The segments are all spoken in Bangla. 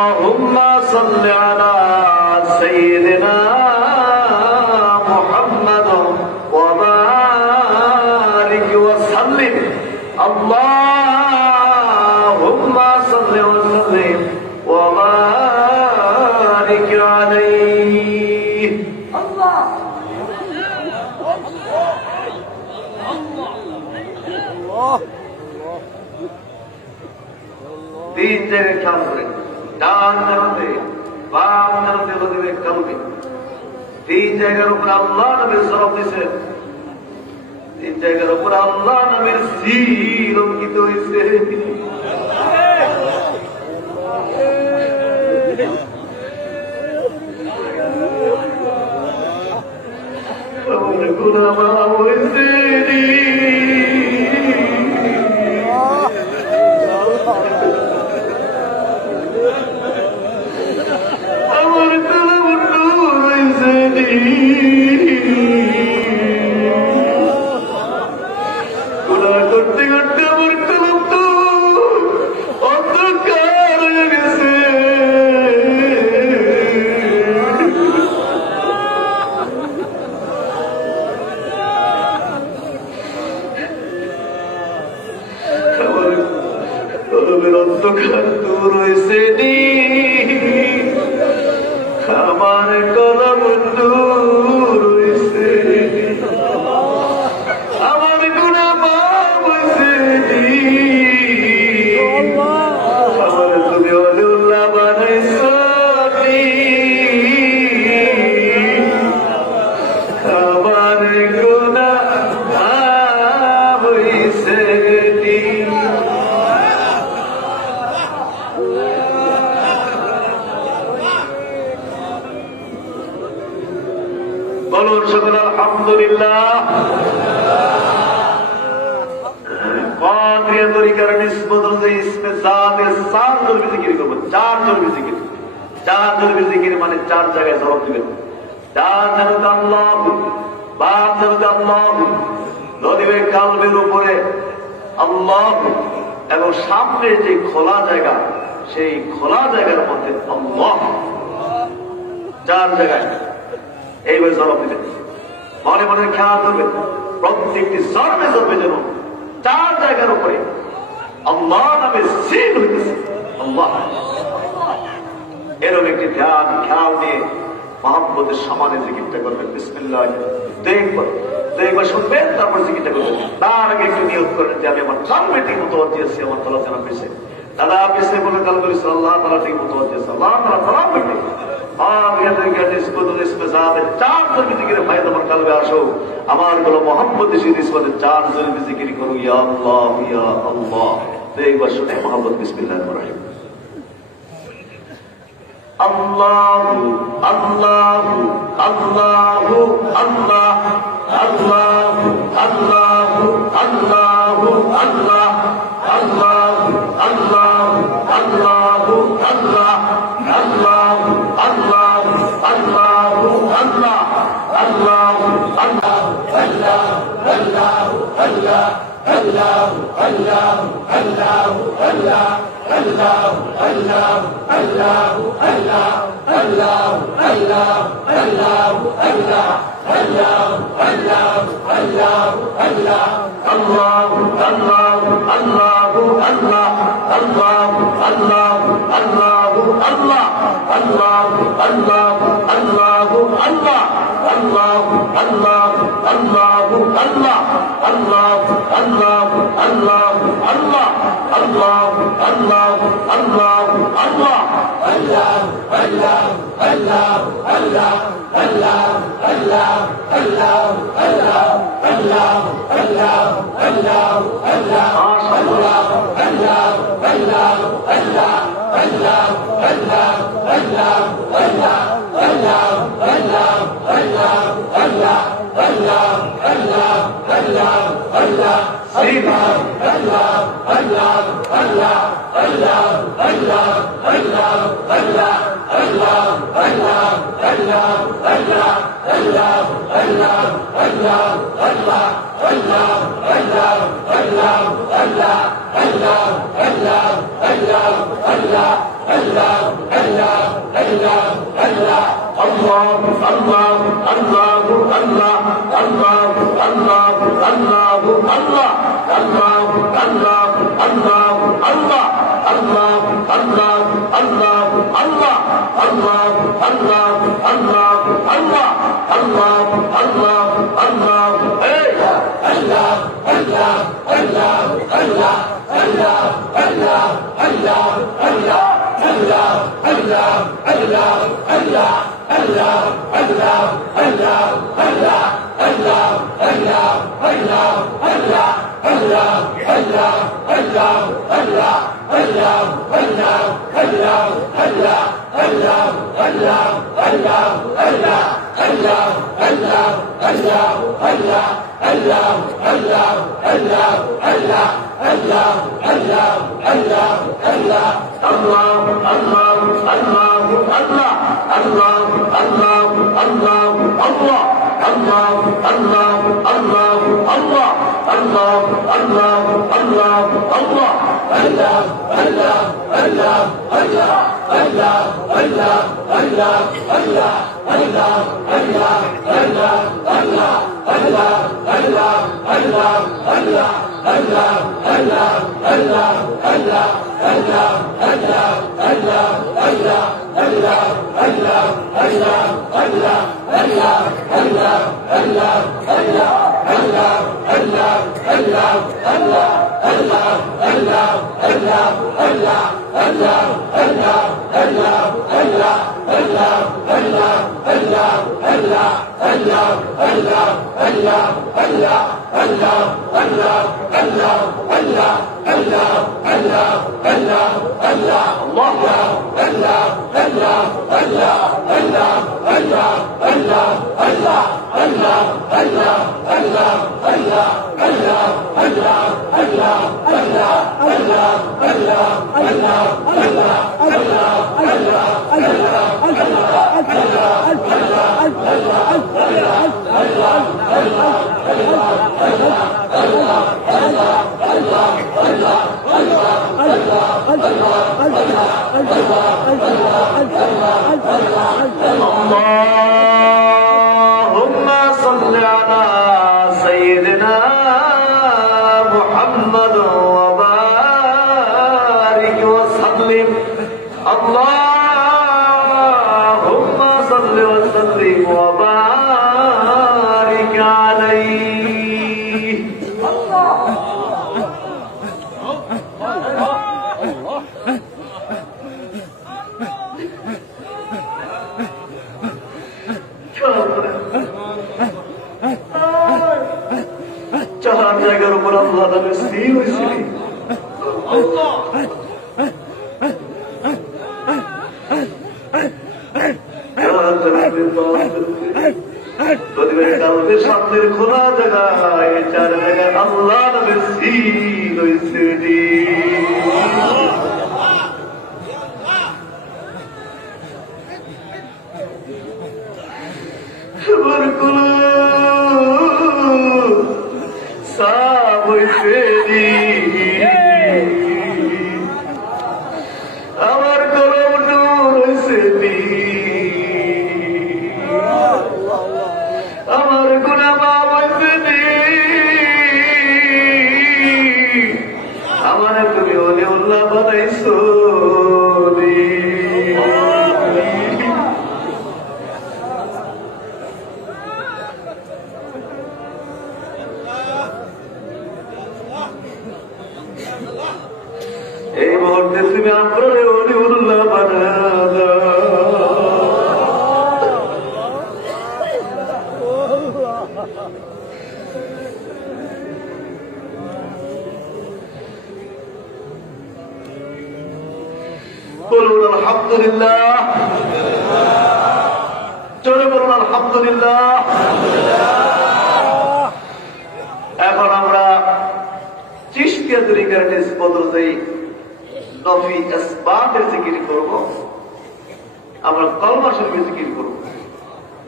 اللهم صل على سيدنا محمد وبارك وسلم اللهم صل وسلم وبارك عليه الله तीन जगह ख्याल करें डान जगह बाम जगह बदले कलबे तीन जगह ऊपर अल्लाह नबी सरफ दिसे तीन जगह ऊपर अल्लाह नबी सील अंकित হইছে আমার গুনাহ মাফ হইছে করতে করতে আমার কলম তো অন্ধকার হয়ে গেছে আমার কলমের অন্ধকার দূর হয়েছে নি আমার কলম দূর হয়েছে আমার গুনাহ মাফ হয়েছে আমার তুমি অলিউল্লাহ বানাইছ আমার গুনাহ মাফ হয়েছে বলুন সকল আলহামদুলিল্লাহ قادر তরিকার নিসবত অনুযায়ী ইসমে জাতে চার জরুরি জিকির করবেন চার জরুরি জিকির মানে চার জায়গায় জবাব দিবেন চার জানাতে আল্লাহ বাপ জানাতে আল্লাহ নদিবে কালবের উপরে আল্লাহ এবং সামনে যে খোলা জায়গা সেই খোলা জায়গার মধ্যে আল্লাহ চার জায়গায় এইভাবে জবাব দিবেন মনে মনে খেয়াল করবেন প্রত্যেকটি জন্মে যেন চার জায়গার উপরে আল্লাহ নামে সিল হইতেছে আল্লাহ এরকম একটি ধ্যান খেয়াল নিয়ে মহব্বতের সমানে জিকিরটা করবেন বিসমিল্লাহ দেখবার শুনবেন তারপর জিকিরটা করবেন তার আগে একটু নিয়োগ করেন যে আমি আমার জন্মে ঠিক মতো দিয়েছি আমার তলা জানা পেয়েছে দাদা পেয়েছে বলে কাল করেছে আল্লাহ তালা ঠিক মতো দিয়েছে আল্লাহ তালা তালা পেটে আমার কোন মোহাম্মদ চার জরুরি জিকির করু ইয়া আল্লাহ ইয়া আল্লাহ একবার শুনে মোহাম্মদ বিসমিল্লাহির রহমানির রহিম আল্লাহু আল্লাহু আল্লাহু আল্লাহ আল্লাহু আল্লাহু আল্লাহু আল্লাহ আল্লাহু আল্লাহু আল্লাহু আল্লাহ আল্লাহু আল্লাহু আল্লাহু আল্লাহ আল্লাহু আল্লাহ আল্লাহ আল্লাহু আল্লাহ আল্লাহু আল্লাহু আল্লাহু আল্লাহ আল্লাহু আল্লাহু আল্লাহু আল্লাহ আল্লাহু আল্লাহু আল্লাহু আল্লাহ আল্লাহু আল্লাহু আল্লাহু আল্লাহ আল্লাহু আল্লাহু আল্লাহু আল্লাহ আল্লাহু আল্লাহু আল্লাহু আল্লাহ আল্লাহু আল্লাহু আল্লাহু আল্লাহ আল্লাহু আল্লাহু আল্লাহু আল্লাহ আল্লাহু আল্লাহু আল্লাহু আল্লাহ আল্লাহু আল্লাহু আল্লাহু আল্লাহ আল্লাহু আল্লাহু আল্লাহু আল্লাহ আল্লাহু আল্লাহু আল্লাহু আল্লাহ আল্লাহু আল্লাহু আল্লাহু আল্লাহ আল্লাহু আল্লাহু আল্লাহু আল্লাহ আল্লাহু আল্লাহু আল্লাহু আল্লাহ আল্লাহু আল্লাহু আল্লাহু আল্লাহ আল্লাহু আল্লাহু আল্লাহু আল্লাহ আল্লাহু আল্লাহু আল্লাহ আল্লাহু আল্লাহু আল্লাহু আল্লাহ আল্লাহু আল্লাহু আল্লাহু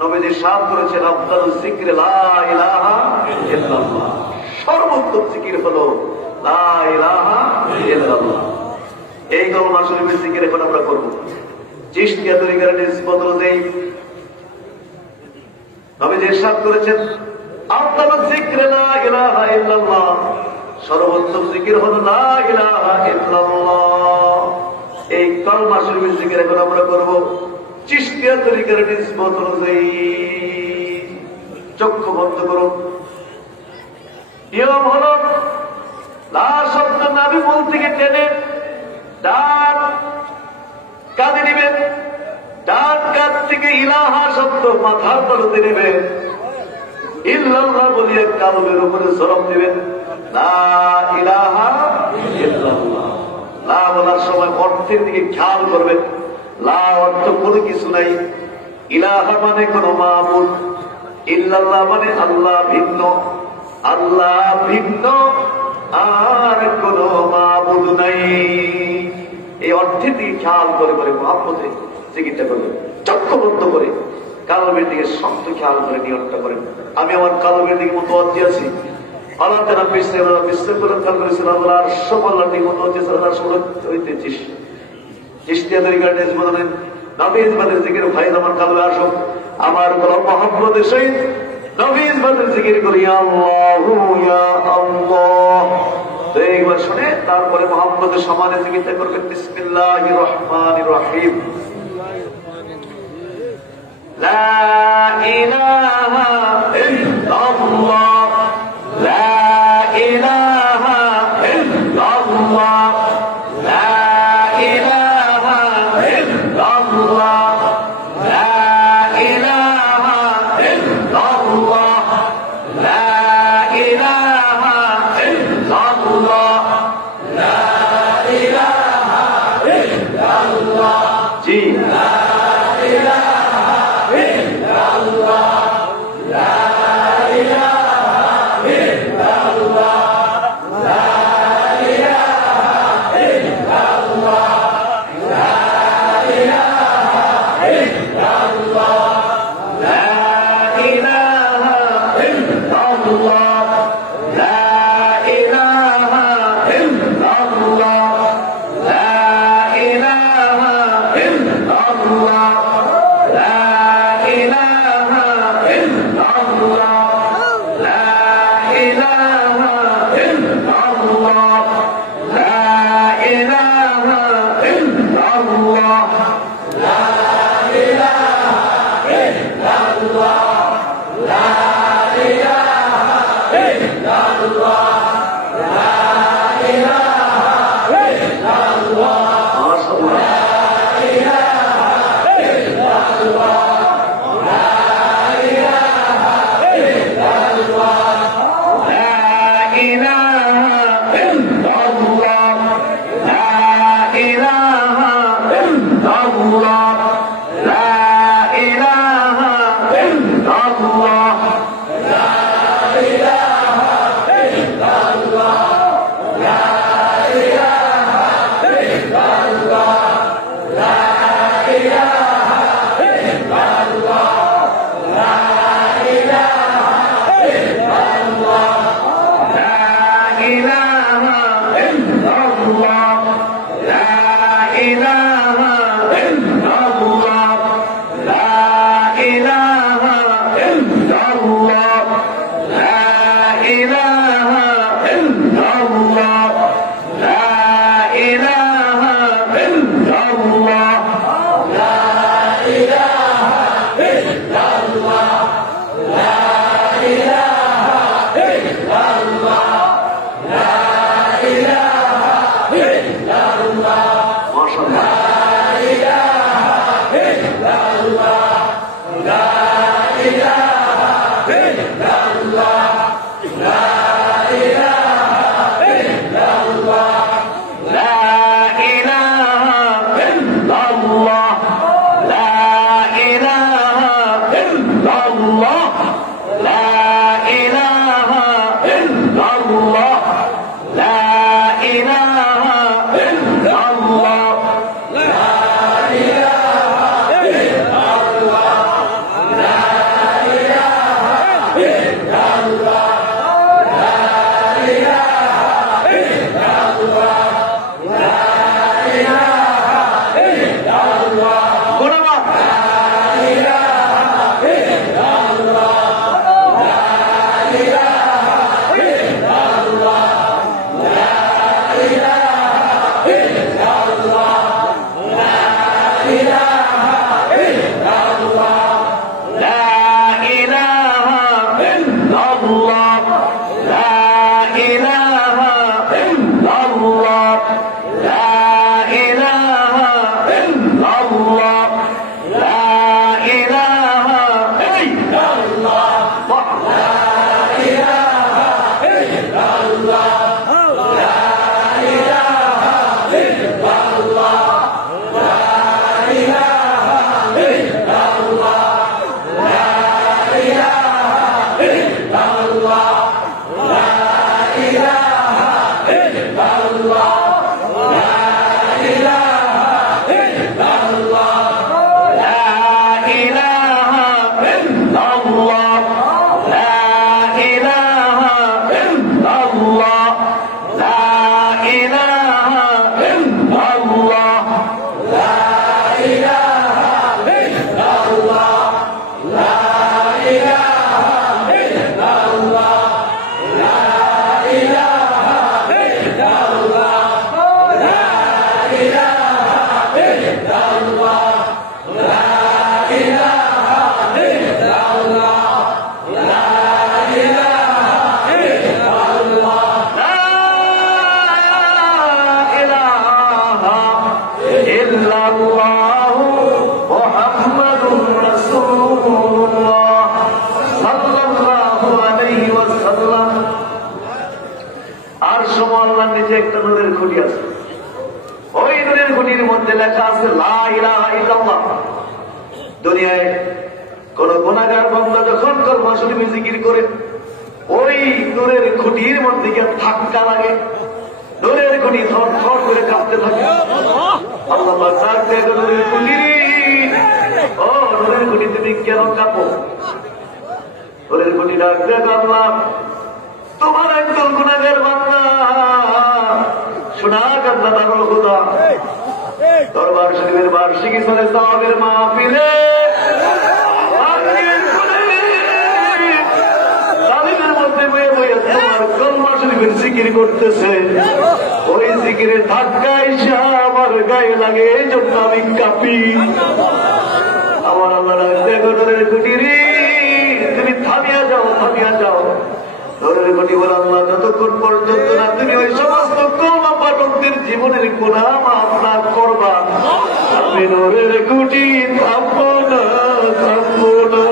নবীজি সাথ করেছেন আফদালুজ যিকরি লা ইলাহা ইল্লাল্লাহ, সর্বোত্তম জিকির হলো লা ইলাহা ইল্লাল্লাহ। এই কলমা শরীফের জিকির এখন আমরা করব। চিশতিয়া তরিকার নিসবত অনুযায়ী নবীজি সাথ করেছেন আফদালুজ যিকরি লা ইলাহা ইল্লাল্লাহ, সর্বোত্তম জিকির হলো লা ইলাহা ইল্লাল্লাহ। এই কলমা শরীফের জিকির এখন আমরা করব চিশতিয়া তরিকার নিসবত অনুযায়ী। চক্ষু বন্ধ করুন। নিয়ম হল লা শব্দ নাভি মূল থেকে টেনে ডান কাঁধে নেবেন, ডান কাঁধ থেকে ইলাহা শব্দ মাথার তলতে নেবেন, ইল্লাল্লাহ বলিয়ে কালবের উপরে জরব দিবেন। লা ইলাহা ইল্লাল্লাহ। লা বলার সময় অর্থের দিকে খেয়াল করবেন। লা অর্থ কোনো কিছু নাই, ইলাহা মানে কোন মাবুদ, ইল্লাল্লাহ মানে আল্লাহ ভিন্ন, আল্লাহ ভিন্ন আর কোন মাবুদ নাই। এই অর্থের দিকে খেয়াল করে করে মহাব্বতে জিকিরটা করবেন। চক্ষু বন্ধ করে কালবের দিকে শক্ত খেয়াল করে নিয়মটা করেন। আমি আমার কালবের দিকে মতো অর্থ আছি, আল্লাহ তারা বিশ্লেষণ করে খেয়াল করেছিল আল্লাহ সব আল্লাহর দিকে মতো হচ্ছে আল্লাহ সব হইতেছিস। চিশতিয়া তরিকার নিসবতের নবীজ বাদের জিকির ভাই আমার কালবে আসো, আমার কোন মহব্বতের সহিত নবীজ বাদের জিকির করি আল্লাহু ইয়া আল্লাহ। তো এইবার শুনে তারপরে মহব্বতের সমানে জিকিরটা করবেন বিসমিল্লাহির রহমানির রহিম। লা ইলাহা ইল্লাল্লাহ, লা ইলাহা ইল্লাল্লাহ, লা La একটা নূরের খুঁটি আছে, ওই নূরের খুঁটির মধ্যে লেখা আছে লা ইলাহা ইল্লাল্লাহ। দুনিয়ায় কোন গুনাহগার বান্দা যখন কলমা শরীফ জিকির করে ওই নূরের খুঁটির মধ্যে গিয়ে ধাক্কা লাগে, নূরের খুঁটি থর থর করে কাঁপতে থাকে। আল্লাহ পাক ডাকতে নূরের খুঁটি, ও নূরের খুঁটি তুমি কেন কাঁপো? নূরের খুঁটি ডাকতে আল্লাহ তোমার একজন গুনাহগার বান্দা শোনা কান্না দারুল হুদা দরবার শরীফের বার্ষিকী চলে সাহাবের মাহফিলে তালিমের মধ্যে বয়ে বয়ে তোমার কলমা শরীফের জিকির করতেছে, ওই জিকিরের ধাক্কা এসে আমার গায়ে লাগে, এই জন্য আমি কাঁপি। আমার আল্লাহ দেখো নূরের খুঁটি রে, তুমি থামিয়া যাও, থামিয়া যাও। নূরের খুঁটি বলে আল্লাহ যতক্ষণ পর্যন্ত না তুমি ওই সমস্ত কলমা পাঠকদের জীবনের গুনাহ মাফ না করবা, আমি নূরের খুঁটি থামবো না, থামবো না।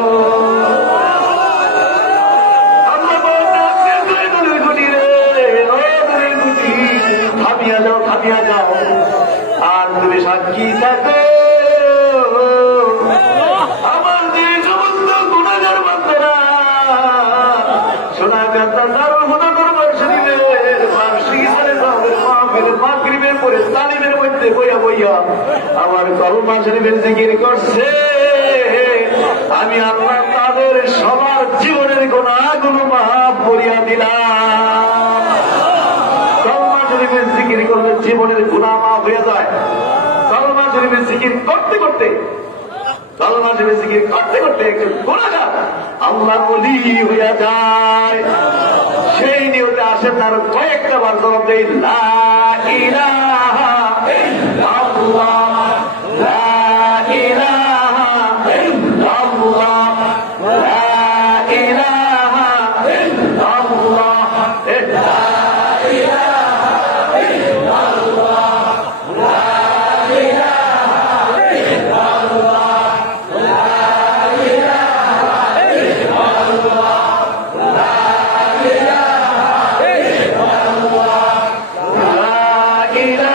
থামিয়া যাও, থামিয়া যাও। আর তুমি সাক্ষী থাকো আমার যে সমস্ত গুনাহগার বান্দারা শোনা কথা দারুল হুদা দরবার শরীফের বার্ষিকী চলে সাহাবের মাহফিলে মাগরিবের পরে তালিমের মধ্যে বইয়া বইয়া আমার কলমা শরীফের জিকির করছে, আমি আল্লাহ তাদের সবার জীবনের গুনাহগুলো মাফ করিয়া দিলাম। কলমা শরীফের জিকির করলে জীবনের গুনাহ মাফ হয়ে যায়। কলমা শরীফের জিকির করতে করতে, কলমা শরীফের জিকির করতে করতে একজন গুনাহগার আল্লাহর ওলি হইয়া যায়। সেই নিয়তে আসেন তার কয়েকটা বার জবাব দেই লা ইলাহা ইল্লাল্লাহ, লা ইলাহা ইল্লাল্লাহ, লা ইলাহা ইল্লাল্লাহ, লা ইলাহা ইল্লাল্লাহ, লা ইলাহা ইল্লাল্লাহ, লা ইলাহা ইল্লাল্লাহ, লা ইলাহা ইল্লাল্লাহ, লা ইলাহা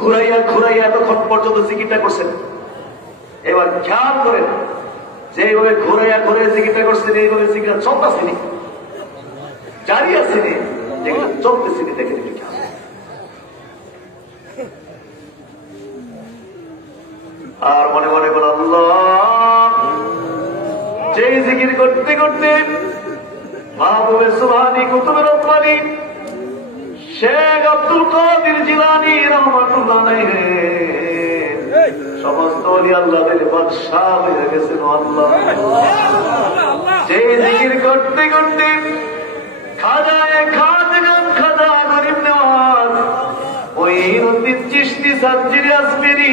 ঘুরাইয়া ঘুরাইয়া এতক্ষণ পর্যন্ত জিকিরটা করছেন। এবার খেয়াল করেন যে এইভাবে ঘুরাইয়া ঘুরাইয়া জিকিরটা করছেন, এইভাবে জিকিরটা চলতেছিনি, জারি আসেনি, যেগুলো চলতেছিনি দেখে দেখে খেয়াল। আর মনে মনে করো আল্লাহ, যেই জিকির করতে করতে মাহবুবে সুবহানী কুতুবে রব্বানী শেখ আব্দুল কাদের জিলানী রাহমাতুল্লাহ আলাইহি সমস্ত ওলি আল্লাহদের বাদশাহ হয়ে গেছেন আল্লাহ। যেই জিকির করতে করতে খাজায়ে খাজগান খাজা গরিব নওয়াজ মঈনুদ্দিন চিশতি সাজ্জিরি আসমিরি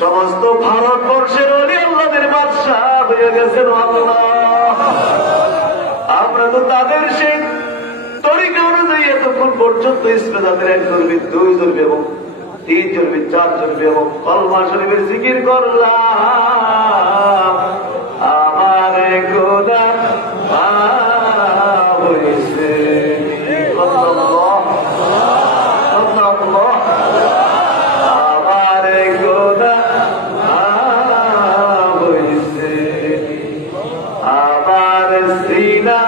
সমস্ত ভারতবর্ষের ওলি আল্লাহদের বাদশাহ হয়ে গেছেন আল্লাহ। আমরা তো তাদের সেই তরিকা অনুযায়ী এতক্ষণ পর্যন্ত ইসমে তাদের 1 জরবি 2 জরবি এবং 3 জরবি 4 জরবি এবং কলমা শরীফের জিকির করলাম। আমার গোনা মাফ হয়েছে, আল্লাহ আল্লাহ, আমার গোনা মাফ হয়েছে, আমার সিনা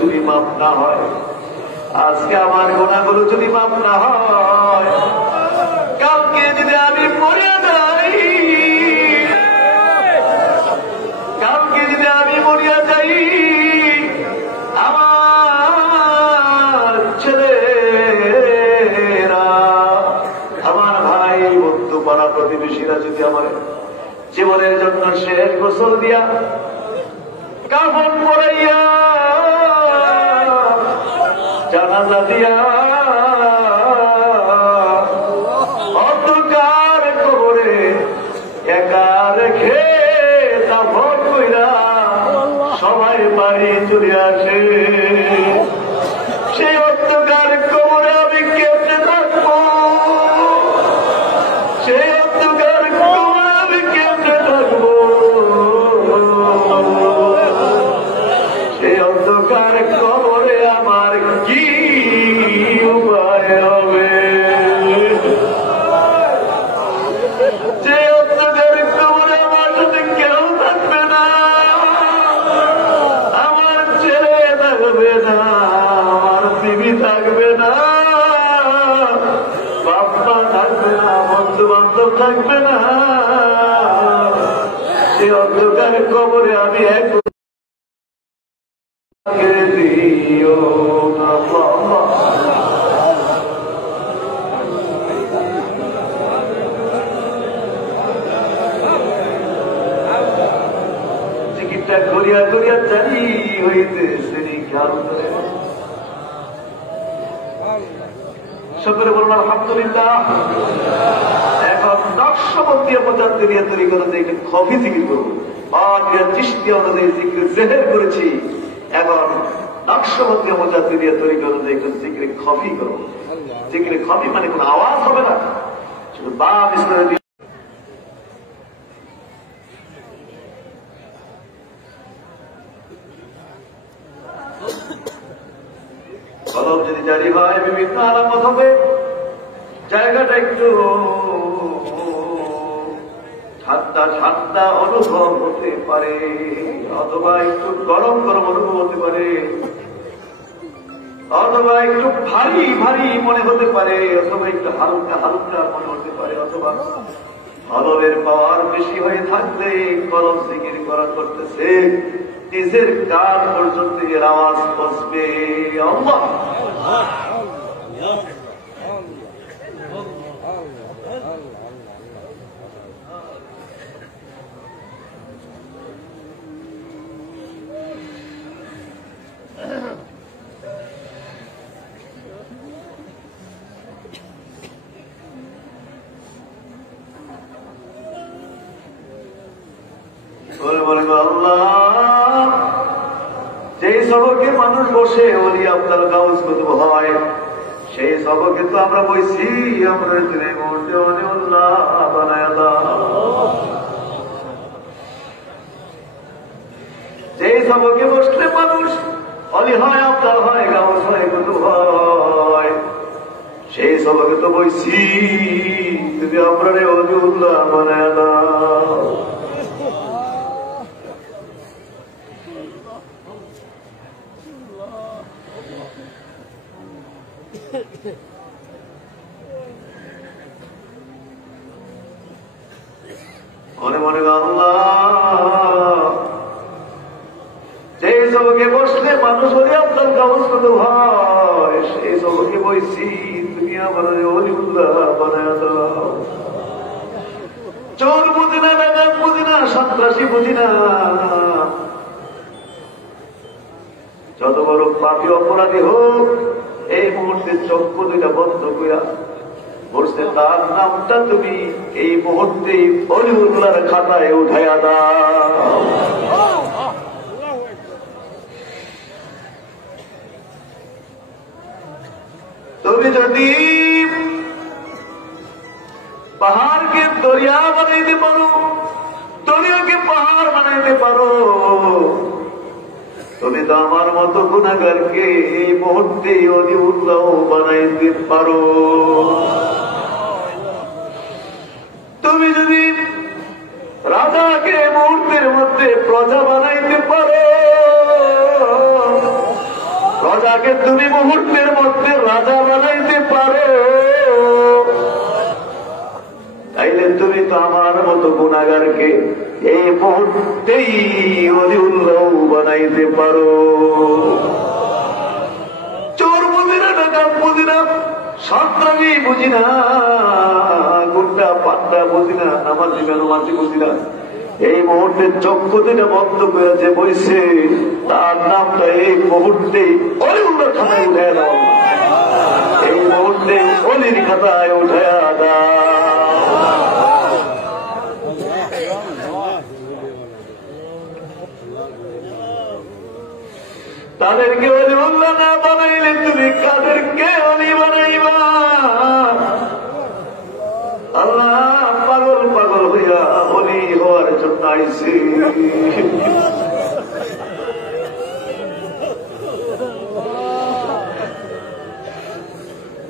যদি মাপ না হয়, আজকে আমার গুনাহগুলো যদি মাপ না হয়, কালকে যদি আমি মরে যাই, কালকে যদি আমি মরিয়া যাই, আমার ছেলেরা, আমার ভাই বন্ধু পাড়া প্রতিবেশীরা যদি আমার জীবনের জন্য শেষ গোসল দিয়া কাফন পরাইয়া জানাজা দিয়া অন্ধকার কবরে একা রেখে দাফন কইরা সবাই বাড়ি চলে আসে, সেই অন্ধকার কবরে আমি কেমনে থাকবো? সেই অন্ধকার কবরে আমি কেমনে থাকবো? সেই অন্ধকার কবরে আমার কি উপায় হবে? যে অন্ধকার কবরে আমার সাথে কেউ থাকবে না, আমার ছেলে থাকবে না, আমার বিবি থাকবে না, বাপ্পা থাকবে না, বন্ধু বান্ধব থাকবে না, সে অন্ধকার কবরে আমি এক দিও না বাবা। মুখটা করিয়া করিয়া জানি হইতেছে খেয়াল করে সকলে বলুন আলহামদুলিল্লাহ। এখন 995 দিয়ে তৈরি করতে একটু কফি জিকির করবো, চিস্তি অনুযায়ী জিকির জেহের করেছি। এখন 995 দিয়ে তৈরি করতে একটু জিকির কফি করবো। জিকির কফি মানে কোন আওয়াজ হবে না, শুধু বাপ ইসলামে কলম যদি জারি হয় বিভিন্ন আলামত হবে। জায়গাটা একটু ঠান্ডা ঠান্ডা অনুভব হতে পারে, অথবা একটু গরম গরম অনুভব হতে পারে, অথবা একটু ভারী ভারী মনে হতে পারে, অথবা একটু হালকা হালকা মনে হতে পারে, অথবা কলমের পাওয়ার বেশি হয়ে থাকলে কলম জিকির করা করতেছে নিজের কান পর্যন্ত এর আওয়াজ পৌঁছবে। আল্লাহ যেই সবকে মানুষ বসে ওলি আব্দুল গাউস কুতুব হয়, সেই সবকে তো আমরা বইছি, আমরা মুহূর্তে অলিউল্লাহ বানায় দাও। যেই সবকে বসলে মানুষ অলি হয়, আব্দুল হয়, গাউস হয়, কুতুব হয়, সেই সবকে তো বইছি, তুমি আমরা অলিউল্লাহ বানায় দাও। মনে মনে আল্লাহ, সেই সবকে বসলে মানুষ হলে আপনার কাগজ কত হয়, সেই সবকে বইছি, তুমি আমার অলিউল্লাহ বানায় দাও। চোর বুঝি না, ডাকাত বুঝি না, সন্ত্রাসী বুঝি না, যত বড় পাপী অপরাধী হোক, এই মুহূর্তে চক্ষু দুইটা বন্ধ কইরা বলছে তার নামটা তুমি এই মুহূর্তে অলিউল্লাহর খাতায় উঠাইয়া দাও। তুমি যদি পাহাড়কে দরিয়া বানাইতে পারো, দরিয়াকে পাহাড় বানাইতে পারো, তুমি তো আমার মতো গুনাহগারকে এই মুহূর্তে অলিউল্লাহ বানাইতে পারো। তুমি যদি রাজাকে মুহূর্তের মধ্যে প্রজা বানাইতে পারো, প্রজাকে তুমি মুহূর্তের মধ্যে রাজা বানাইতে পারো, তাইলে তুমি তো আমার মতো গুনাহগারকে এই মুহূর্তেই অলিউল্লাহ বানাইতে পারো। চোর বুঝি না, ডাকাত বুঝি না, সন্ত্রাসী বুঝি না, গুন্ডা পান্ডা বুঝি না, নামাজি বেনামাজি বুঝি না, এই মুহূর্তে চক্ষু দুটা বন্ধ করেছে বইছে, তার নামটা এই মুহূর্তে অলিউল্লাহর খাতায় উঠে দাও। এই মুহূর্তে অলির খাতায় উঠে দাও। তাদেরকে অলিউল্লাহ না বানাইলে তুমি কাদেরকে অলি বানাইবা? আল্লাহ পাগল পাগল হইয়া অলি হওয়ার জন্য আইছে।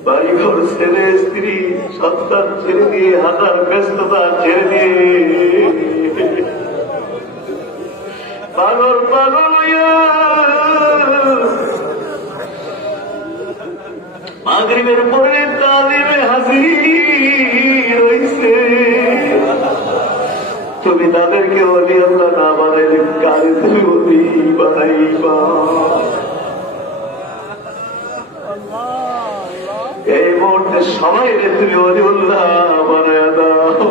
বাড়িঘর ছেড়ে, স্ত্রী সন্তান ছেড়ে দিয়ে, হাজার ব্যস্ততা ছেড়ে দিয়ে পাগল পাগল হইয়া মাগরিবের পরে তালিমে হাজির হইছে। তুমি তাদেরকে অলি আল্লাহ না বানাইলে কারে তুমি অলি বানাইবা? এই মুহূর্তে সবাই তুমি অলিউল্লাহ বানায় দাও।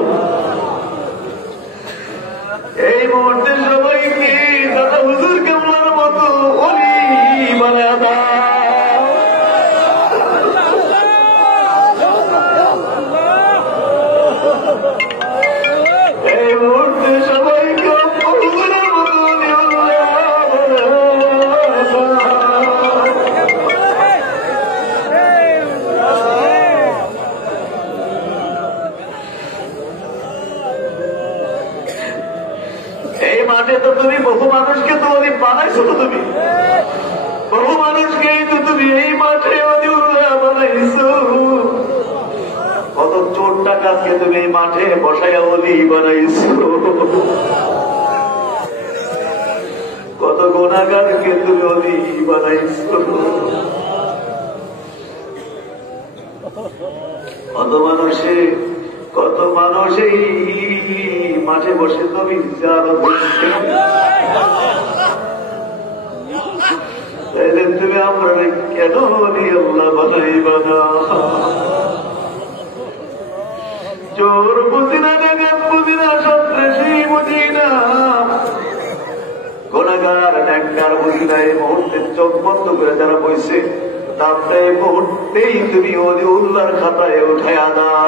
এই মুহূর্তে সবাইকে মাঠে তো তুমি বহু মানুষকে তো অলি বানাইছো, তো তুমি বহু মানুষকেই তো তুমি এই মাঠে অলিউল্লাহ বানাইছো। কত চোর ডাকাতকে তুমি এই মাঠে বসাইয়া অলি বানাইছো, কত গুনাহগারকে তুমি অলি বানাইছো। কত মানুষ এই মাঠে বসে তুমি তুমি আমরা কেন আল্লাহ বানাইবা না? চোর বুঝি না, ডাকাত বুঝি না, সন্ত্রাসী বুঝি না, গুনাহগার নেককার বুঝি না। এই মুহূর্তে চোখ বন্ধ করে যারা বইছে তারটা এই মুহূর্তেই তুমি ওলিউল্লাহর খাতায় উঠাইয়া দাও।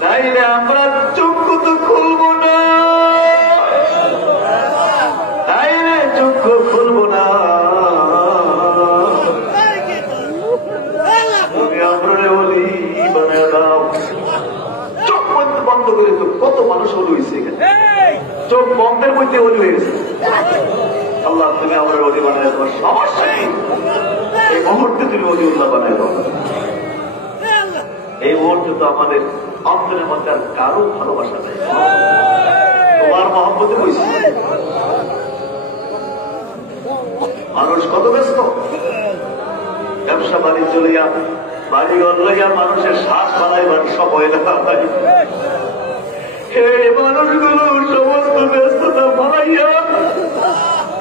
তাইলে আমরা চক্ষু তো খুলবো না, তাইলে চক্ষু খুলবো না। তুমি আমরা ওলি বানায় দাও। চোখ বন্ধ করে তো কত মানুষ ওলি হয়েছে এখানে, চোখ বন্ধের মধ্যে ওলি হয়ে গেছে। আল্লাহ তুমি আমরা ওলি বানায় দেওয়ার সমস্যা নেই, এই মুহূর্তে তুমি ওলিউল্লাহ বানায় দাও। এই মুহূর্তে তো আমাদের অন্তরের মধ্যে আর কারো ভালোবাসা নেই, তোমার মহব্বতে হয়েছে। মানুষ কত ব্যস্ত, ব্যবসা বাণিজ্য লইয়া, বাড়িঘর লইয়া মানুষের শ্বাস বানাইবার সময় না। এই মানুষগুলো সমস্ত ব্যস্ততা বানাইয়া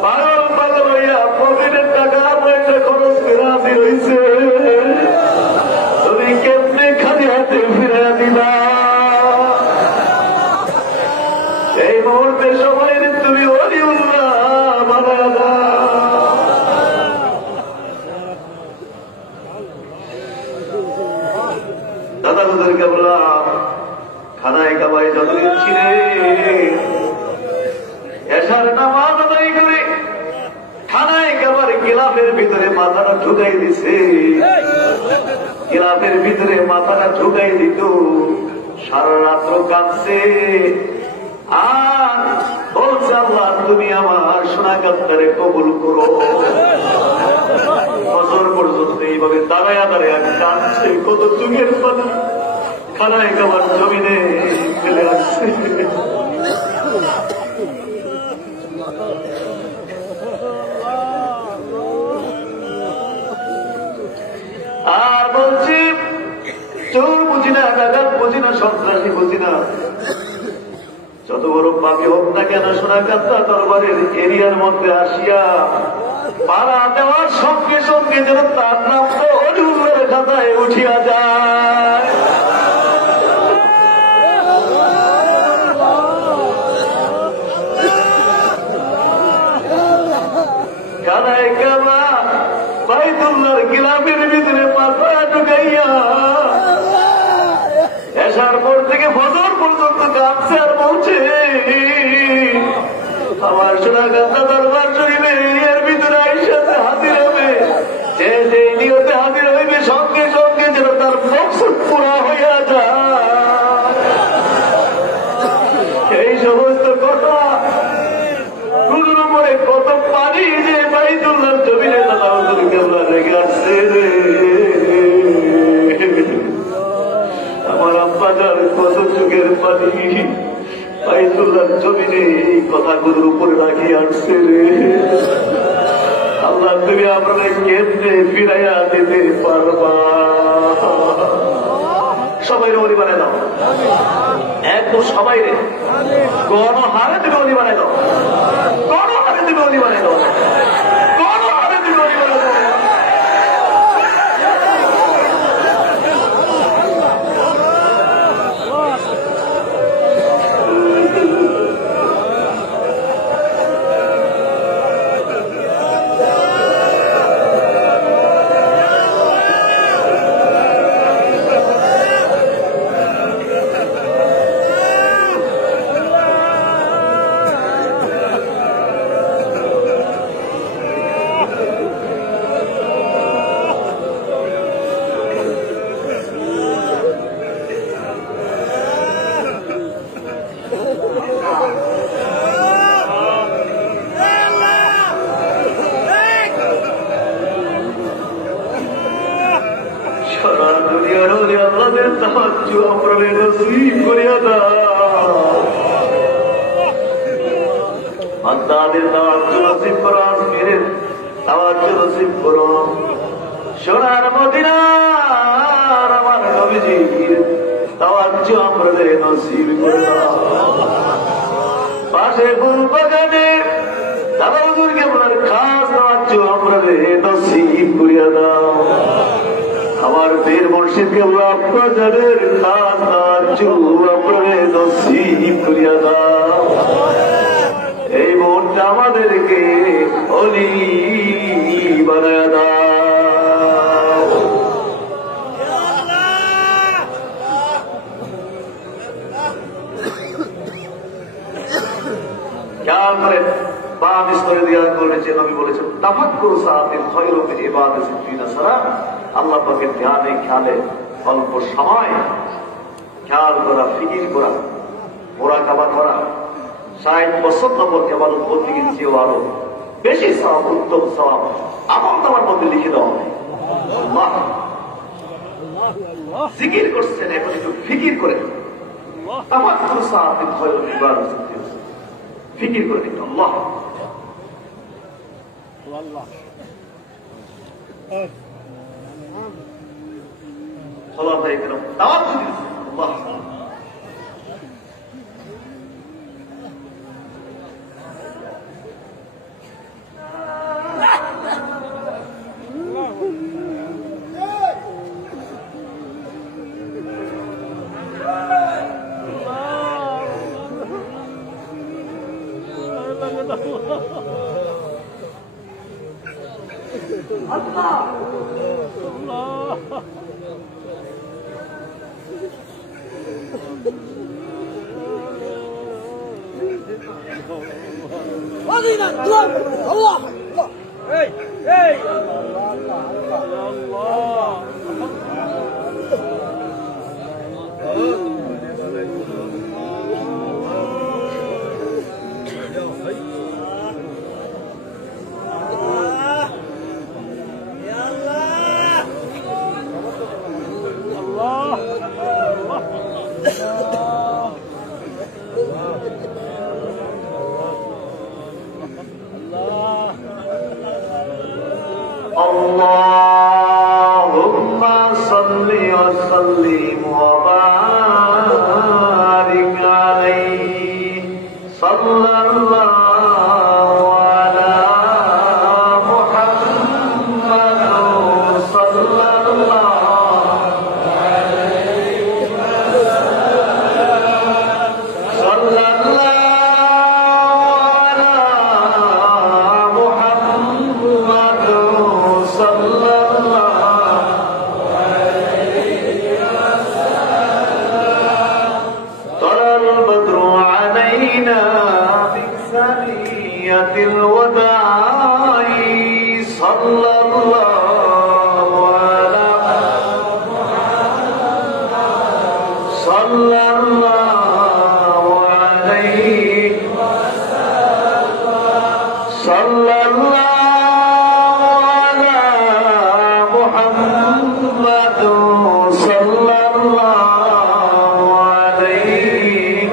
পাগল পাগল হইয়া প্রতিদিনের টাকা পয়সা খরচ ফেরা হয়েছে। তুমি কেমনে খালি হাতে ফিরে দিবা? এই মুহূর্তে সবাই তুমি ওলিউল্লাহ বানায়া দাও। দাদা হুজুরকে বললাম খানায় কাবায় যতদিন ছিলে এশার নামাজ আদায় করে খানায় কাবার গিলাফের ভিতরে মাথাটা ঢুকাই দিছে, গিলাফের ভিতরে মাথাটা ঢুকাই দিত, সারা রাত্র কাঁদছে আর বলছে আল্লাহ তুমি আমার শোনাকাত্তারে কবুল করো। বছর পর্যন্ত এইভাবে দাঁড়ায়া দাঁড়ায়া কাঁদছে, কত চোখের পানি খানায় কাবার জমিনে ফেলে আসছে। আর বলছি চোর বুঝি না, ডাকাত বুঝি না, সন্ত্রাসী বুঝি না, যত বড় পাপি হোক না কেন শোনাকাত্তা দরবারের এরিয়ার মধ্যে আসিয়া পাড়া দেওয়ার সঙ্গে সঙ্গে যেন তার নাম তো ওলিউল্লাহর খাতায় উঠিয়া যায়। কানায় কাবা বাইতুল্লাহর গিলাফের ভিতরে মাথা ঢুকাইয়া এশার পর থেকে ফজর পর্যন্ত কাঁদছে আর বলছে আমার শোনাকাত্তা দরবার শরীফে এর ভিতরে আইসাতে হাজির হবে, যে যে নিয়তে হাজির হইবে সঙ্গে সঙ্গে যেন তার মকসুদ পুরা হইয়া যায়। এই সমস্ত কথা গুলোর উপরে কত পানি যে বাইতুল্লাহর জমিনে দাদা হুজুর কেবলা রেখে আসছে রে। আমার আব্বাজার কত চোখের পানি বাইতুল্লাহর জমিনে এই কথাগুলোর উপরে রাখি আসছে রে। আল্লাহ তুমি আপনাদের কেন্দ্রে ফিরাইয়া দিতে পারবা। সবাই অলি বানায় দাও, একদম সবাই রে গণহারে তুমি অলি বানায় দাও, গণহারে তুমি অলি বানায় দাও, গণহারে তুমি অলি বানায় দাও। দুনিয়ার ওলি আল্লাহদের তাওয়াজ্জু আপনারে নসিব করিয়া দাও। বান্দাদের তাওয়াজ্জু নসিব করো, আজমিরের তাওয়াজ্জু নসিব করো। সোনার মদিনার আমার নবীজির তাওয়াজ্জু আপনারে নসিব করে দাও। পাশে ফুল বাগানে দাদা হুজুরকে আপনার খাস তাওয়াজ্জু আপনারে নসিব করিয়া দাও। আমার পীর মুর্শিদকে আপনাদের খাস তাওয়াজ্জু আপনারে নসিব করিয়া দাও। এই মুহূর্তে আমাদেরকে ওলি বানায়া দাও। খেয়াল করেন বাম স্তরে দিয়ার করেছে নবী বলেছেন তাফাক্কুর সাআতিল খায়রু মিন ইবাদাতি সিদ্দিনা সারা। আল্লাহ পাকের ধ্যানে খেয়ালে অল্প সময় খেয়াল করা, ফিকির করা, মুরাকাবা করা 60 বছর নম্বর কেবল বন্দীগীর চেয়েও আরো বেশি সওয়াব, উত্তম সওয়াব আমল তোমার মধ্যে লিখে দেওয়া হয়। আল্লাহ জিকির করছেন, এখন একটু ফিকির করে তাফাক্কুর সাআতিল খায়রু মিন ইবাদাতি সিদ্দিনা সারা। ফিকির করে দিন আল্লাহ Allahumma salli wa sallim wa barik alayhi sallallahu ala Muhammad sallallahu alayhi wa sallam الوداع صلى الله على محمد صلى الله عليه صلى الله على محمد صلى الله عليه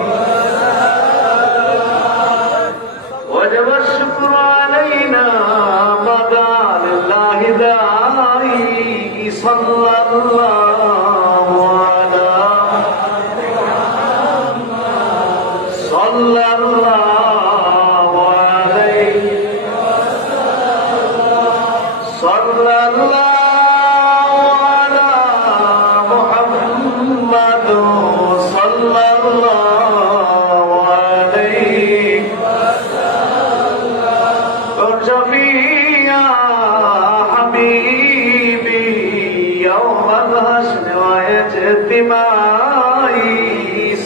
وجب الشكر علينا بدا لله داعي صلى الله على صلى الله عليه صلى الله على محمد صلى الله عليه شفيع حبيبي يوم الحشر واجتماعي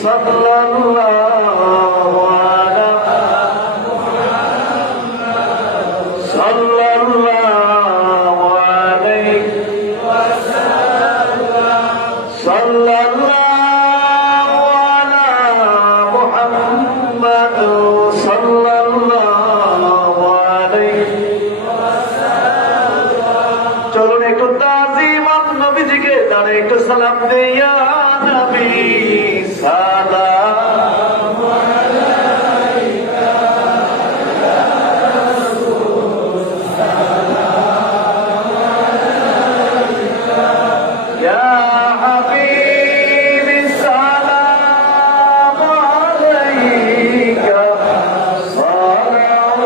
صلى الله على محمد صلى الله عليه صلى الله على محمد صلى الله চলুন একটু তাজিমান নবীজিকে তারে একটু সালাম দে ইয়া নবী সালাম আলাইকা ইয়া হাবিবি সালাম আলাইকা সালাতুল্লাহ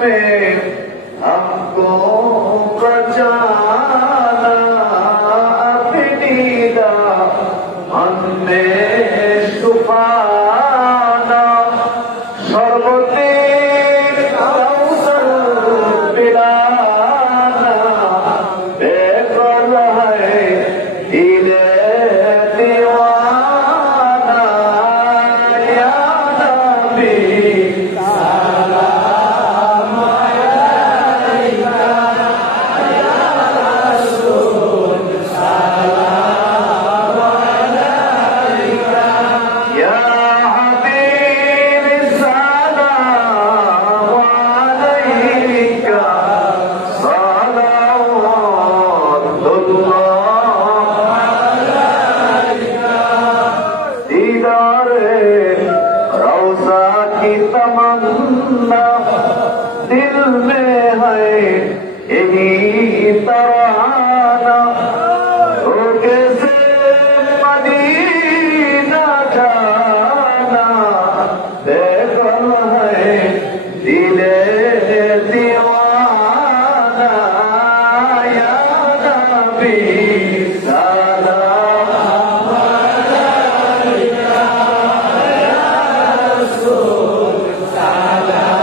में हमको बचाना अपनी दामन में छुपाना शरबते कौसर पिलाना बेकल है दिले दीवाना या नबी दिल में है यही तराना कैसे मदीना जाना बेगम है दिले दीवाना या नबी सलाम अलैका या रसूल सलाम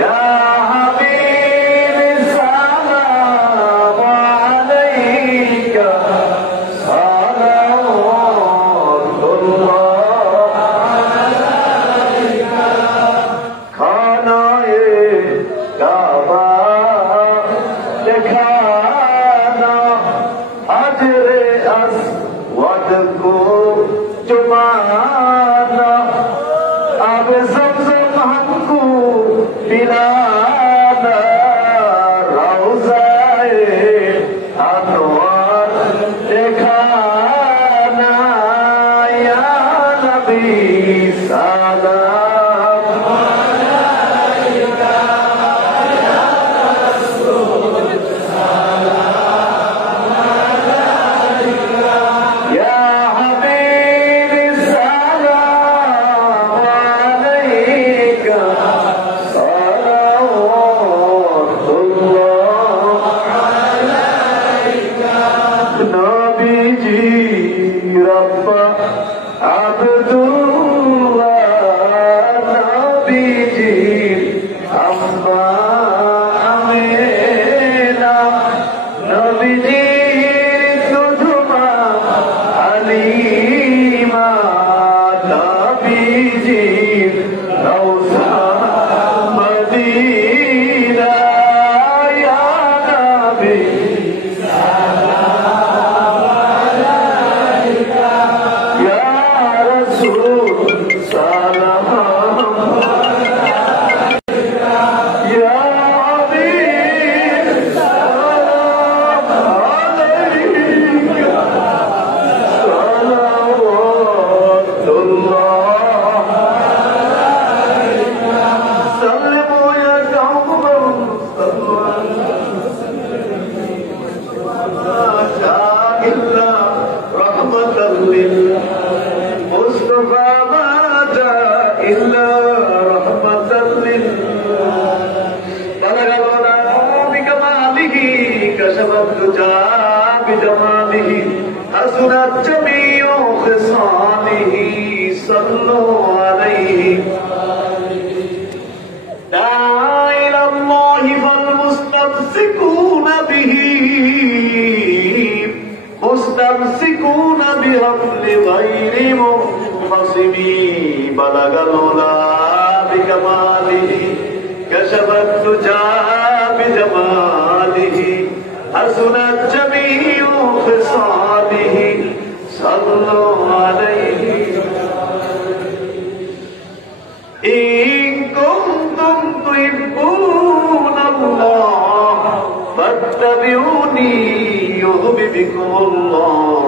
या हबीब सलाम अलैका सलावतुल्लाह अलैका खानाए काबा दिखाना हजरे अस्वद को चुमाना अब ज़मज़म हमको पिलाना रौज़ाए अनवार दिखाना या नबी सलाम अलैका या रसूल सलाम अलैका या हबीब सलाम अलैका सलावतुल्लाह अलैका नबी जी रब्ब अब्दुल्लाह नबी जी अम्मा अमीना नबी जी तुझमा अलीमा नबी जी रौज़ा मदीना या नबी सलाम अलैका या रसूल सलाम अलैका या हबीब सलाम अलैका सलावतुल्लाह अलैका सल्लमु या कौम इल्ला रहमतल लिल मुस्तफा मा जा इल्ला रहमतल लिल तलगलना बिकमालिही कशफत तुजा बिजमालिही हसनत जमीउ खिसालिही सल्लु अलैहि दा'a इला अल्लाहि फलमुस्तमसिकून बिही मुस्तमसिकून बिहब्लि गैरि मुनफसिमी बलगल उला बिकमालिही कशफत तुजा बिजमालिही हसनत जमीउ खिसालिही सल्लु अलैहि ইন কুনতুম তুহিব্বুনাল্লাহ ফাত্তাবিউনি ইউহিব্বুকুমুল্লাহ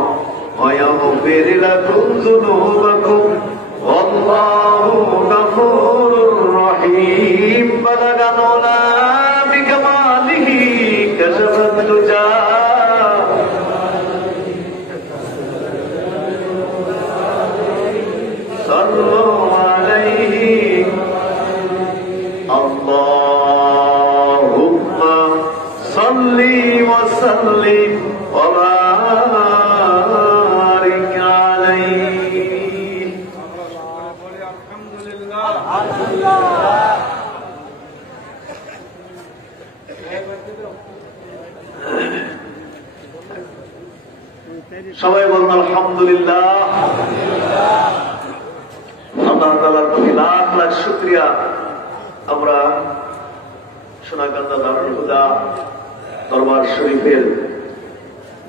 ওয়া ইয়াগফির লাকুম যুনুবাকুম ওয়াল্লাহু গফুরুর রহিম। বালাগানা বিকামালিহি কাশাফাত তুজা সাল্লু আলাইহি আল্লাহুম্মা সাল্লি ওয়া সাল্লিম ওয়া বারিক আলাইহি। সবাই বলুন আলহামদুলিল্লাহ। আল্লাহ তাআলার প্রতি লাখ লাখ শুকরিয়া। আমরা সোনাকান্দা দারুল হুদা দরবার শরীফের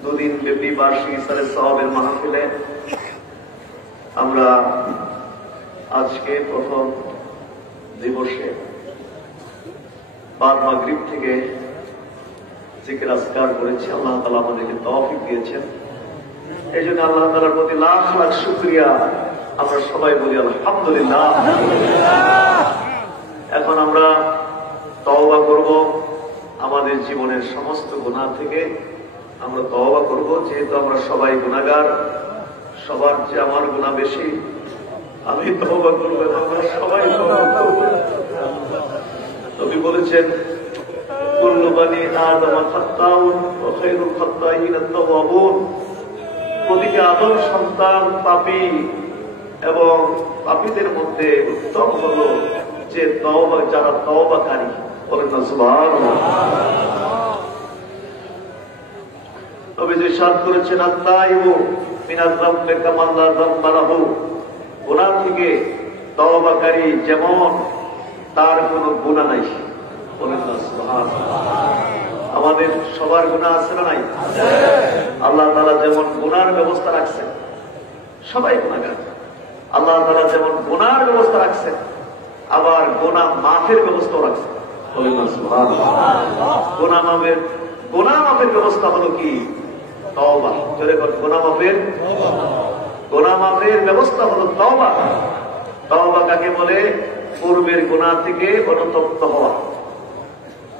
দুদিন ব্যাপী বার্ষিক ইসারে সাওয়াবের মাহফিলে আমরা আজকে প্রথম দিবসে বাদ মাগরিব থেকে জিকির আজকার করেছি। আল্লাহ তাআলা আমাদেরকে তৌফিক দিয়েছেন, এই জন্য আল্লাহ তাআলার প্রতি লাখ লাখ শুকরিয়া। আমরা সবাই বলি আলহামদুলিল্লাহ। এখন আমরা তওবা করব আমাদের জীবনের সমস্ত গুনাহ থেকে। আমরা তওবা করব, যেহেতু আমরা সবাই গুনাহগার, সবার যে আমার গুনাহ বেশি, আমি তওবা করব, আমরা সবাই তওবা করব। নবী বলেছেন কুল্লু বানি আদম খাত্তাউন ওয়া খায়রুল খাত্তাইন আত-তাওয়াবুন। প্রতিটা আদম সন্তান পাপী, এবং পাপীদের মধ্যে উত্তম হলো যে তওবা, যারা তওবাকারী। বলেন না সুবহানাল্লাহ। তবে যে ইরশাদ করেছেন আত-তাইবু মিনাজ যামবি কামা লা যামবা লাহু। গুনাহ থেকে তওবাকারী যেমন তার কোনো গুনাহ নাই। বলেন না সুবহানাল্লাহ। আমাদের সবার গুনাহ আছে না নাই? আল্লাহ তাআলা যেমন গুনার ব্যবস্থা রাখছেন, সবাই গুনাহগার। আল্লাহ তাআলা যেমন গুনার ব্যবস্থা রাখছেন, আবার গুনাহ মাফের ব্যবস্থাও রাখছেন। বলেন না সুবহানাল্লাহ। গুনাহ মাফের ব্যবস্থা হলো কি? তওবা। জোরে বল, গুনাহ মাফের ব্যবস্থা হলো তওবা। তওবা কাকে বলে? পূর্বের গুনাহ থেকে অনুতপ্ত হওয়া।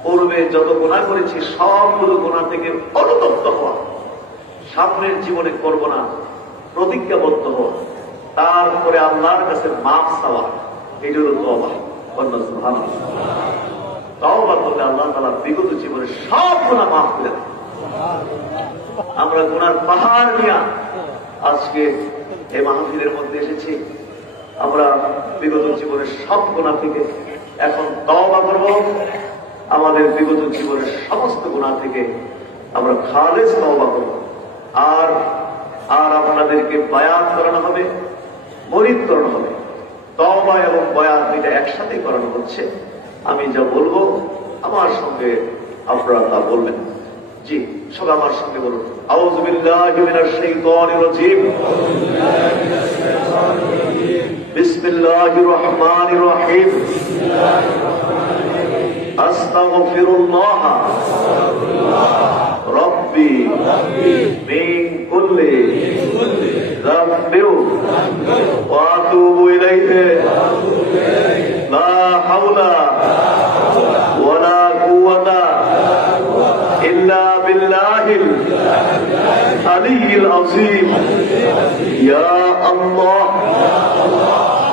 পূর্বে যত গুনাহ করেছি সবগুলো গুনাহ থেকে অনুতপ্ত হওয়া, সামনের জীবনে করব না প্রতিজ্ঞাবদ্ধ হওয়া, তারপরে আল্লাহর কাছে মাফ চাওয়া, এই হলো তওবা। সুবহানাল্লাহ। তওবা করলে আল্লাহ তাআলা বিগত জীবনে সব গুনাহ মাফ করে দেন। আমরা গুনার পাহাড় নিয়ে আজকে এই মাহফিলের মধ্যে এসেছি। আমরা বিগত জীবনের সব গুনাহ থেকে এখন তওবা করব। আমাদের বিগত জীবনের সমস্ত গুনাহ থেকে আমরা খালেস তওবা করব। আর আপনাদেরকে বায়াত করানো হবে, মরিদ করানো হবে। তওবা এবং বায়াত দুইটা একসাথে করানো হচ্ছে। আমি যা বলবো আমার সঙ্গে আপনারা তা বলবেন। জি, সবাই আমার সঙ্গে বলুন, আউযু বিল্লাহি মিনাশ শাইতানির রাজীম, বিসমিল্লাহির রহমানির রহিম, আস্তাগফিরুল্লাহ রব্বি মিন কুল্লি যামবিন ওয়া আতুবু ইলাইহি লা হাওলা ওয়ালা কুওয়াতা ইল্লা বিল্লাহিল আলিয়্যিল আযীম। ইয়া আল্লাহ,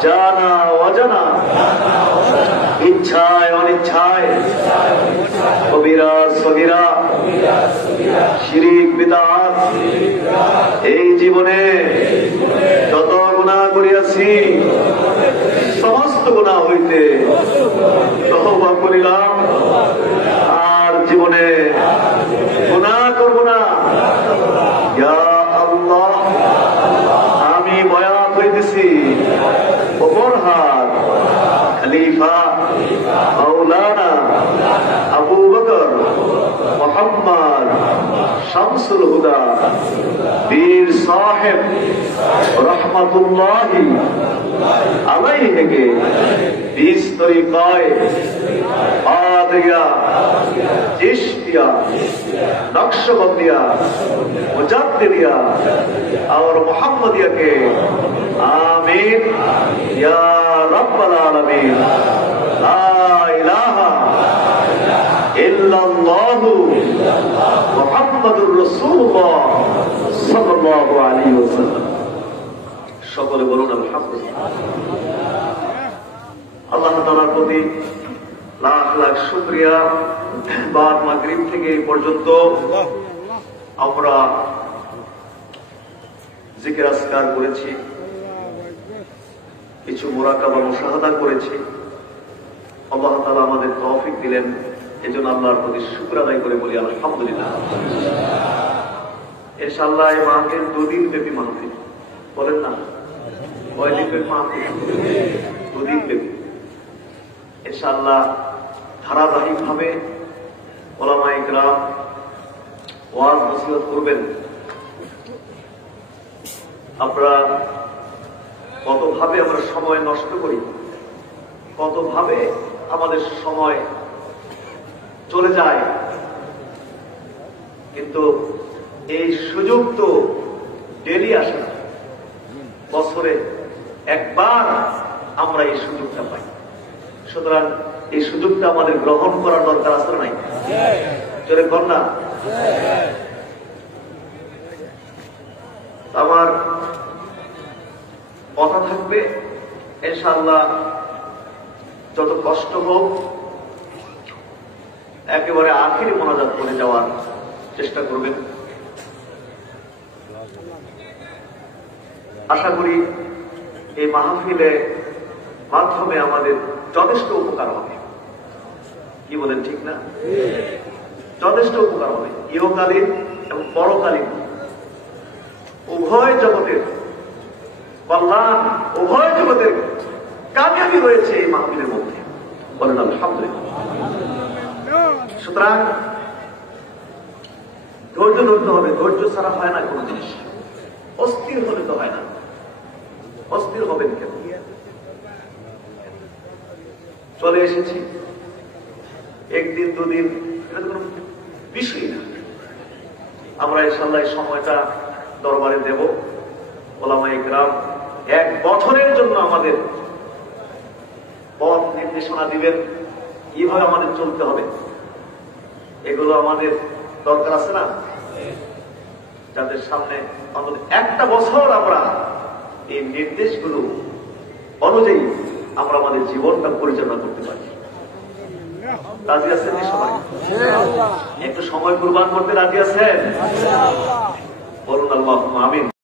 জানা ওয়াজানা, ইচ্ছায় অনিচ্ছায়, কবিরা সগীরা, শিরিক বিদআত, এই জীবনে যত গুনাহ করিয়াছি সমস্ত গুনাহ হইতে তওবা করিলাম, আর জীবনে গুনাহ করব না। ইয়া আল্লাহ, আমি বয়াত হইতেছি অপর হাত খলিফা খলিফা মাওলানা আবু বকর মুহাম্মদ শামসুল হুদা পীর সাহেব রহমাতুল্লাহি আলাইহি কে इस तरीकाए आदिया चिश्तिया नक्शबंदिया मुजद्दिदिया और मुहम्मदिया के आमीन या रब्बल आलमीन ला इलाहा इल्लल्लाह मुहम्मदुर रसूलुल्लाह सल्लल्लाहु अलैहि वसल्लम সকলে বলুন আলহামদুলিল্লাহ। আল্লাহ তাআলার প্রতি লাখ লাখ শুকরিয়া। বাদ মাগরিব থেকে এই পর্যন্ত আমরা জিকির আজকার করেছি, কিছু মুরাকাবা মুশাহাদা করেছি। আল্লাহ তাআলা আমাদের তৌফিক দিলেন, এজন্য আল্লাহর প্রতি শুকর আদায় করে বলি আলহামদুলিল্লাহ। ইনশাআল্লাহ এই মাহফিল 2 দিন ব্যাপী মাহফিল, বলেন না কয়দিন ব্যাপী মাহফিল? 2 দিন ব্যাপী। ইনশাআল্লাহ ধারাবাহিক ভাবে উলামায়ে কেরাম ওয়াজ নসিহত করবেন। আমরা কতভাবে আমরা সময় নষ্ট করি, কতভাবে আমাদের সময় চলে যায়, কিন্তু এই সুযোগ তো ডেলি আসে না, বছরে একবার আমরা এই সুযোগটা পাই। সুতরাং এই সুযোগটা আমাদের গ্রহণ করার দরকার আছে নাই? চলে কর না। আমার কথা থাকবে ইনশাআল্লাহ, যত কষ্ট হোক একেবারে আখিরি মোনাজাত করে যাওয়ার চেষ্টা করবেন। আশা করি এই মাহফিলের মাধ্যমে আমাদের যথেষ্ট উপকার হবে। কি বলেন, ঠিক না? যথেষ্ট উপকার হবে। ইহকালীন এবং পরকালীন উভয় জগতের কল্যাণ, উভয় জগতের কামিয়াবি রয়েছে এই মাহফিলের মধ্যে, বলেন আলহামদুলিল্লাহ। সুতরাং ধৈর্য ধরতে হবে, ধৈর্য ছাড়া হয় না কোনো জিনিস। অস্থির হলে তো হয় না, অস্থির হবেন কেন? চলে এসেছি, একদিন দুদিন এটা তো কোনো বিষয় না। আমরা ইনশাআল্লাহ এই সময়টা দরবারে দেব। উলামায়ে কেরাম 1 বছরের জন্য আমাদের পথ নির্দেশনা দিবেন, কিভাবে আমাদের চলতে হবে। এগুলো আমাদের দরকার আছে না, যাদের সামনে অন্তত 1টা বছর আমরা এই নির্দেশগুলো অনুযায়ী আমরা আমাদের জীবনটা পরিচালনা করতে পারি। রাজি আছেন সবাই? একটু সময় কুরবান করতে রাজি আছেন? বলুন আল্লাহুম্মা আমিন।